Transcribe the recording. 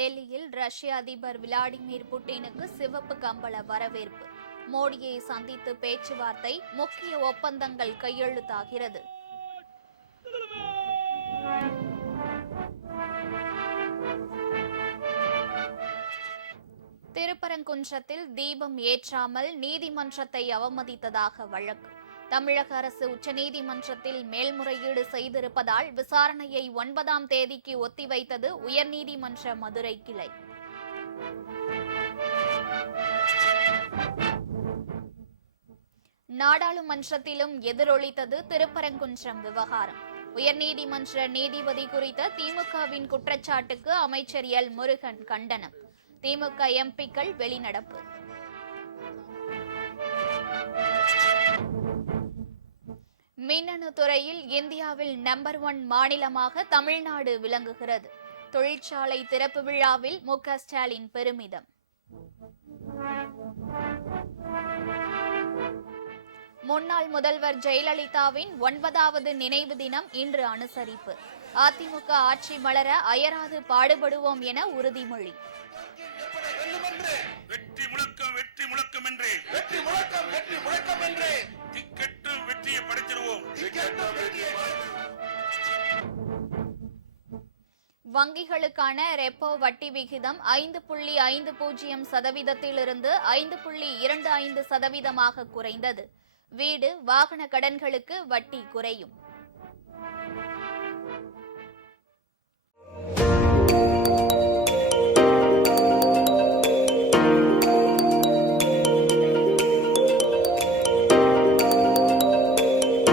டெல்லியில் ரஷ்ய அதிபர் விளாடிமிர் புட்டினுக்கு சிவப்பு கம்பள வரவேற்பு. மோடியை சந்தித்து பேச்சுவார்த்தை, முக்கிய ஒப்பந்தங்கள் கையெழுத்தாகிறது. திருப்பரங்குன்றத்தில் தீபம் ஏற்றாமல் நீதிமன்றத்தை அவமதித்ததாக வழக்கு. தமிழக அரசு உச்சநீதிமன்றத்தில் மேல்முறையீடு செய்திருப்பதால் விசாரணையை 9ஆம் தேதிக்கு ஒத்திவைத்தது உயர்நீதிமன்ற மதுரை கிளை. நாடாளுமன்றத்திலும் எதிரொலித்தது திருப்பரங்குன்றம் விவகாரம். உயர்நீதிமன்ற நீதிபதி குறித்த திமுகவின் குற்றச்சாட்டுக்கு அமைச்சர் எல் முருகன் கண்டனம். திமுக எம்பிக்கள் வெளிநடப்பு. மின்னணு துறையில் இந்தியாவில் நம்பர் 1 மாநிலமாக தமிழ்நாடு விளங்குகிறது. தொழிற்சாலை திறப்பு விழாவில் மு.க. ஸ்டாலின் பெருமிதம். முன்னாள் முதல்வர் ஜெயலலிதாவின் 9வது நினைவு தினம் இன்று அனுசரிப்பு. அதிமுக ஆட்சி மலர அயராது பாடுபடுவோம் என உறுதிமொழி. வெற்றி முழக்கம் வெற்றி முழக்கம் என்றே வெற்றி முழக்கம் என்றே திக்கெட்டு வெற்றியை படைத்திடுவோம். வங்கிகளுக்கான ரெப்போ வட்டி விகிதம் 5.50% 5.25% குறைந்தது. வீடு, வாகன கடன்களுக்கு வட்டி குறையும்.